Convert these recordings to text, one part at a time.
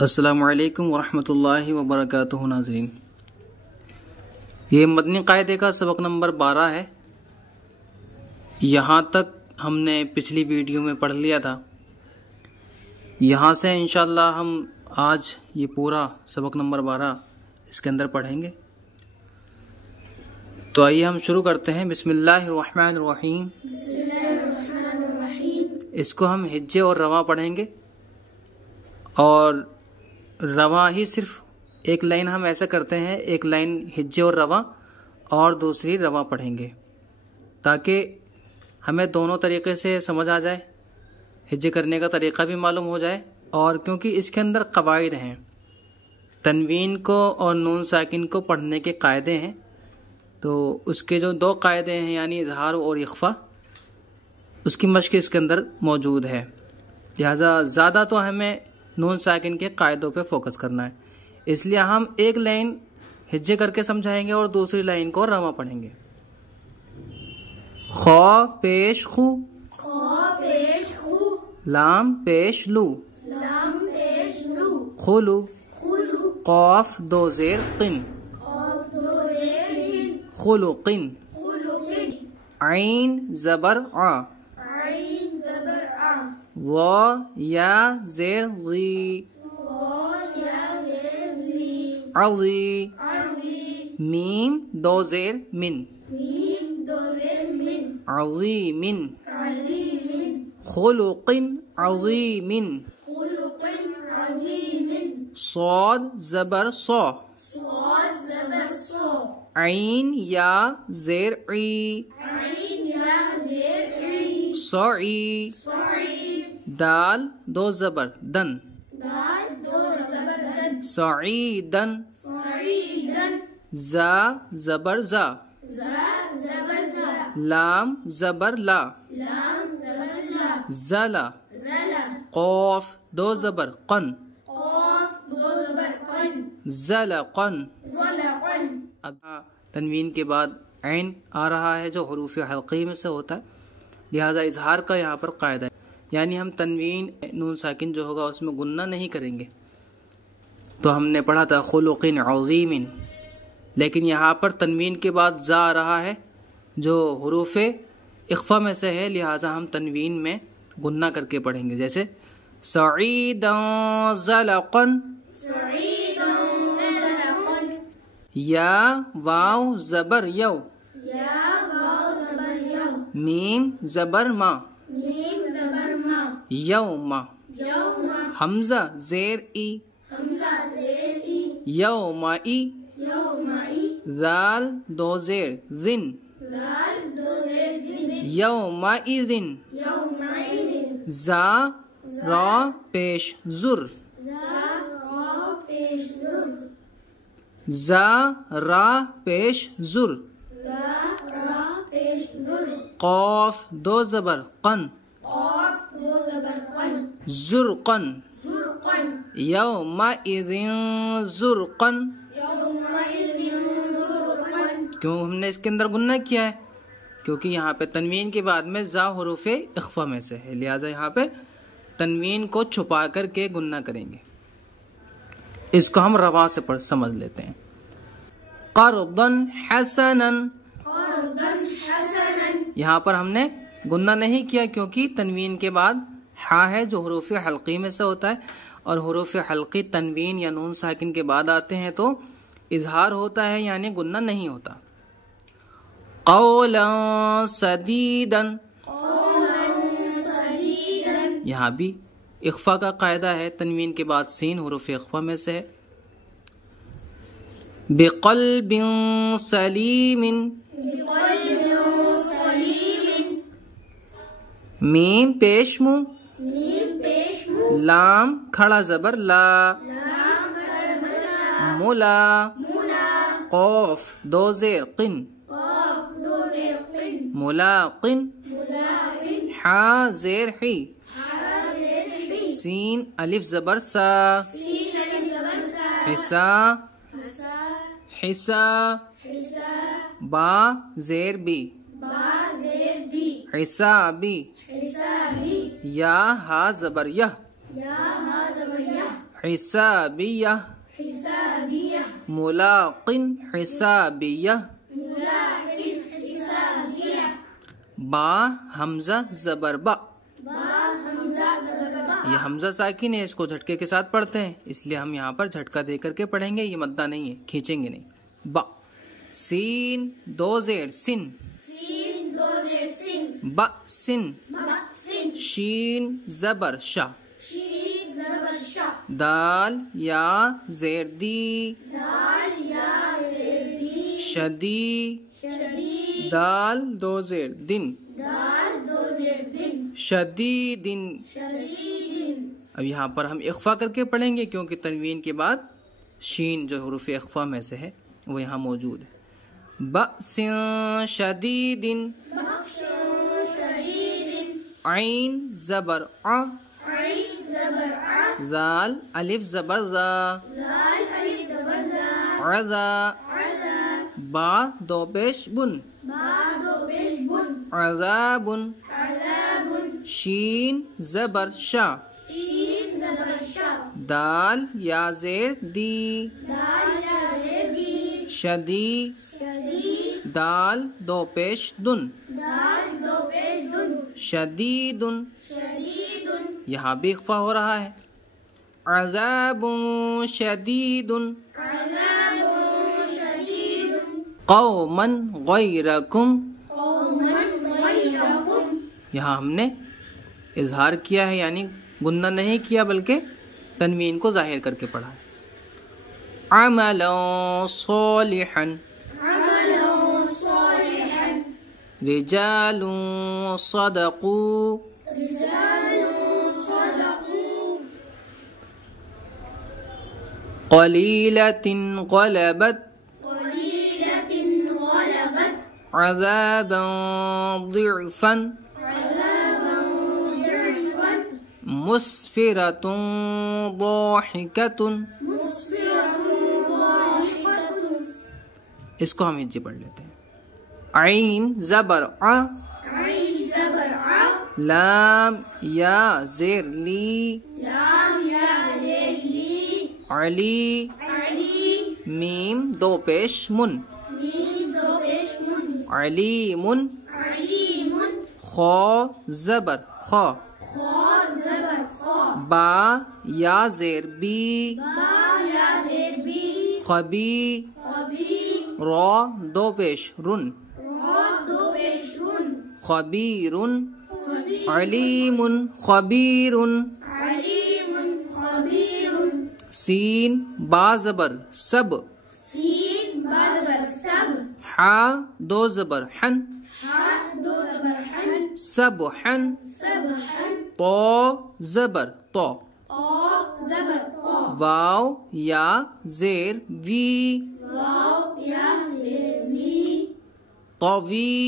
السلام علیکم ورحمۃ اللہ وبرکاتہ ناظرین، یہ مدنی قاعدے کا سبق نمبر 12 ہے۔ یہاں تک ہم نے پچھلی ویڈیو میں پڑھ لیا تھا۔ یہاں سے انشاءاللہ ہم آج یہ پورا سبق نمبر 12 اس کے اندر پڑھیں گے۔ تو آئیے ہم شروع کرتے ہیں۔ بسم اللہ الرحمن الرحیم۔ اس کو ہم ہجے اور رواں پڑھیں گے، اور رواں ہی صرف ایک لائن ہم ایسا کرتے ہیں، ایک لائن ہجے اور رواں اور دوسری رواں پڑھیں گے، تاکہ ہمیں دونوں طریقے سے سمجھ آ جائے، ہجے کرنے کا طریقہ بھی معلوم ہو جائے، اور کیونکہ اس کے اندر قواعد ہیں، تنوین کو اور نون ساکن کو پڑھنے کے قاعدے ہیں۔ تو اس کے جو 2 قاعدے ہیں، یعنی اظہار اور اخفا، اس کی مشق اس کے اندر موجود ہے۔ لہٰذا زیادہ تو ہمیں نون ساکن کے قاعدوں پہ فوکس کرنا ہے، اس لیے ہم ایک لائن ہجے کر کے سمجھائیں گے اور دوسری لائن کو رواں پڑھیں گے۔ خا پیش خو، لام پیش لو، خلو، قاف 2 زیر قن، خلقن، عین زبر آ، وا یا زیر غی، عظی، میم 2 زیر من، عظیمن، خلقن عظیمن، صاد زبر صا، عین یا زیر عی، صعی، دال 2 زبر دن، صعیدن، زا زبر زا، لام زبر لا، زلا، قاف 2 زبر قن، زلقن۔ اب تنوین کے بعد عین آ رہا ہے جو حروف حلقی میں سے ہوتا ہے، لہذا اظہار کا یہاں پر قاعدہ ہے، یعنی ہم تنوین نون ساکن جو ہوگا اس میں گننا نہیں کریں گے۔ تو ہم نے پڑھا تھا خلقن عظیم، لیکن یہاں پر تنوین کے بعد زا آ رہا ہے جو حروف اخفا میں سے ہے، لہٰذا ہم تنوین میں گننا کر کے پڑھیں گے، جیسے سعیدا زلقن، یا واو زبر یو، میم زبر ما، یوم، حمزہ زیر ای، یومئی، ذال 2 زیر ذن، یومئذن، زا را پیش زر، زا را پیش زر، قاف 2 زبر قن، زرقن، یومئذ زرقن۔ کیوں ہم نے اس کے اندر گننا کیا ہے؟ کیونکہ یہاں پہ تنوین کے بعد میں زا حروف اخفا میں سے ہے، لہٰذا یہاں پہ تنوین کو چھپا کر کے گننا کریں گے۔ اس کو ہم رواں سے سمجھ لیتے ہیں۔ قرضا حسنا، یہاں پر ہم نے گننا نہیں کیا کیونکہ تنوین کے بعد ہا ہے جو حروف حلقی میں سے ہوتا ہے، اور حروف حلقی تنوین یا نون ساکن کے بعد آتے ہیں تو اظہار ہوتا ہے، یعنی گننا نہیں ہوتا۔ قولا سدیدا، یہاں بھی اخفا کا قاعدہ ہے، تنوین کے بعد سین حروف اخفا میں سے ہے۔ بقلب سلیم، میم پیش مو، لام کھڑا زبر لا، ملا، قاف 2 زیر قن، ملاقن، حا زیر حی، سین الف زبر سا، حسا، حسا، با زیر بی، حسابی، یا ہا زبر یہ، حسابیہ ملاق حسابیہ با حمزہ زبر با، یہ حمزہ ساکن ہے، اس کو جھٹکے کے ساتھ پڑھتے ہیں، اس لیے ہم یہاں پر جھٹکا دے کر کے پڑھیں گے، یہ مدہ نہیں ہے، کھینچیں گے نہیں۔ با سین دو زیر سن با سن، شین زبر شا، دال یا زیر دی، شدی دال دو زیر دن، شدیدن۔ اب یہاں پر ہم اخفا کر کے پڑھیں گے کیونکہ تنوین کے بعد شین جو حروف اخفا میں سے ہے وہ یہاں موجود ہے۔ بأس شدید، عین زبر ع، ذال الف زبر ذا، عذا، با دو پیش بن، عذاب، شین زبر شا، دال یا زیر دی، شدی دال دو پیش دن، شدیدن، یہاں بھی اخفا ہو رہا ہے۔ عذاب شدید، قوما غیرکم، یہاں ہم نے اظہار کیا ہے، یعنی غنہ نہیں کیا بلکہ تنوین کو ظاہر کر کے پڑھا ہے۔ عملا صالحا، رجال صدقوا، قلیلۃ غلبت، عذابا ضعفا، مسفرۃ ضاحکۃ، اس کو ہم ہجی پڑھ لیتے ہیں۔ عین زبر ع، لام یا زیر لی، علی، میم دو پیش من، علیم، خا زبر خا، با یا زیر بی، خبی، را دو پیش رن، خبیر، علیم خبیر، سین با زبر سب، حا دو زبر حن، سبحن، طا زبر طا، واو یا زیر وی، طوی،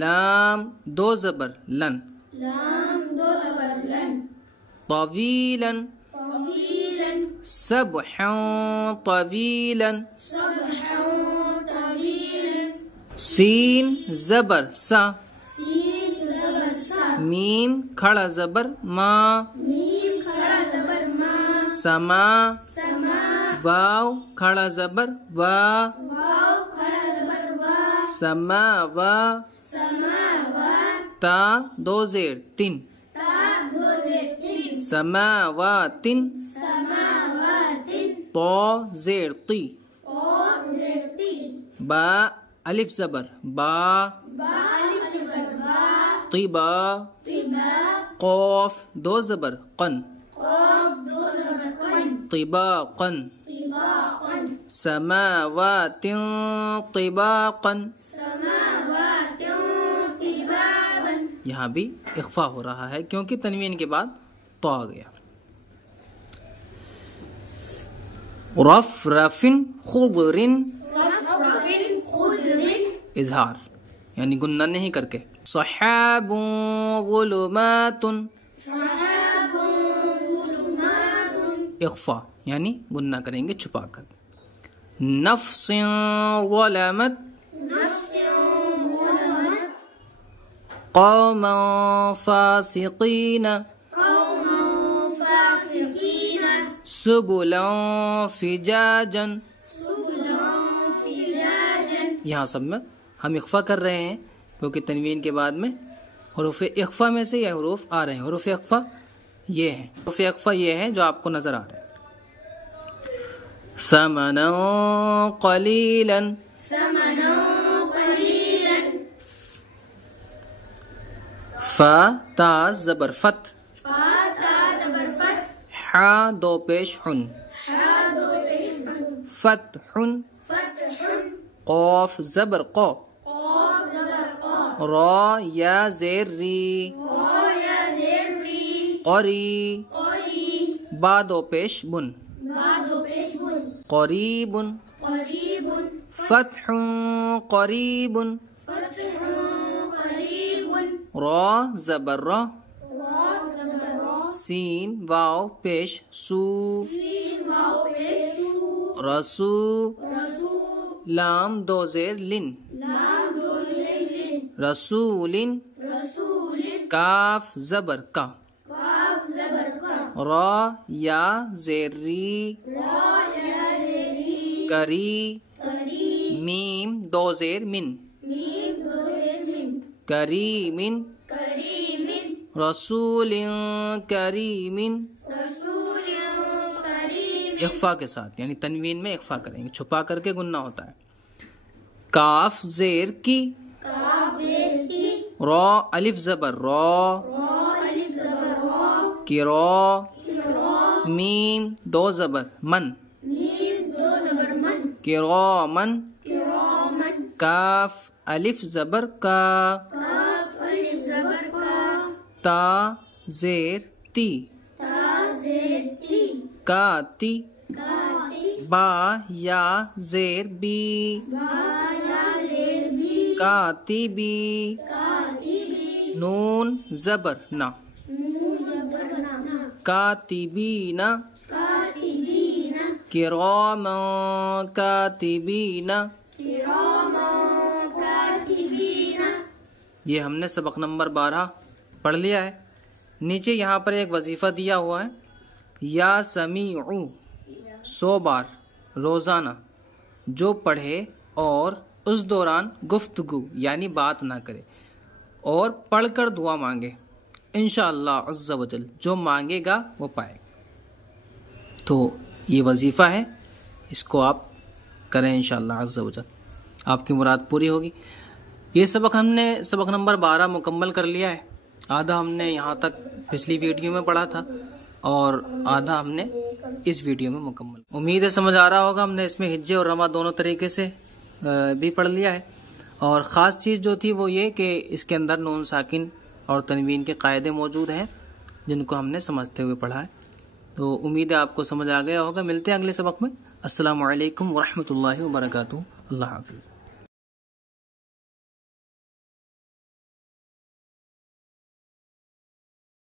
لام دو زبر لن، طویلا، سبحا طویلا، سین زبر سا، میم کھڑا زبر ما، سما، واو کھڑا زبر وا، سما وا، تا دو زیر تن، سماواتن، طا زیر طی، با الف زبر با، طبا، قاف دو زبر قن، طباقا، سماوات طباقا، یہاں بھی اخفا ہو رہا ہے کیونکہ تنوین کے بعد تو آ گیا۔ رفرف خضر، اظہار یعنی گنہ نہیں کر کے۔ صحاب ظلمات، اخفا یعنی گنہ کریں گے چھپا کر۔ نفس ظلمت، قوما فاسقین، سبلا فجاجا، یہاں سب میں ہم اخفا کر رہے ہیں کیونکہ تنوین کے بعد میں حروف اخفا میں سے یہ حروف آ رہے ہیں. حروف اخفا یہ ہیں، حروف اخفا یہ ہیں جو آپ کو نظر آ رہے ہیں. ثمنا قلیلا، فا تا زبر فت، حا دو پیش حن، فتح، قاف زبر قو، را یا زیر ری، قری، با دو پیش بن، قریب، فتح قریب، را زبر را، سین واو پیش سو، رسو، لام دو زیر لن، رسول، کاف زبر کا، را یا زیر ری، کری، میم دو زیر من، کریم، رسول کریم، اخفا کے ساتھ یعنی تنوین میں اخفا کریں گے، چھپا کر کے گننا ہوتا ہے. کاف زیر کی، را الف زبر را، کرا، میم دو زبر من، کرامن، کاف الف زبر کا، تا زیر تی، کاتی، با یا زیر بی، کاتبی، نون زبر نا، کاتبین، کراما کاتبین. یہ ہم نے سبق نمبر 12 پڑھ لیا ہے. نیچے یہاں پر ایک وظیفہ دیا ہوا ہے، یا سمیع 100 بار روزانہ جو پڑھے اور اس دوران گفتگو یعنی بات نہ کرے اور پڑھ کر دعا مانگے، انشاءاللہ عز و جل جو مانگے گا وہ پائے گا. تو یہ وظیفہ ہے، اس کو آپ کریں انشاءاللہ عز و جل، آپ کی مراد پوری ہوگی. یہ سبق ہم نے سبق نمبر 12 مکمل کر لیا ہے. آدھا ہم نے یہاں تک پچھلی ویڈیو میں پڑھا تھا اور آدھا ہم نے اس ویڈیو میں مکمل. امید ہے سمجھ آ رہا ہوگا. ہم نے اس میں ہجے اور رما دونوں طریقے سے بھی پڑھ لیا ہے. اور خاص چیز جو تھی وہ یہ کہ اس کے اندر نون ساکن اور تنوین کے قاعدے موجود ہیں جن کو ہم نے سمجھتے ہوئے پڑھا ہے. تو امید ہے آپ کو سمجھ آ گیا ہوگا. ملتے ہیں اگلے سبق میں. السلام علیکم ورحمۃ اللہ وبرکاتہ. اللہ حافظ.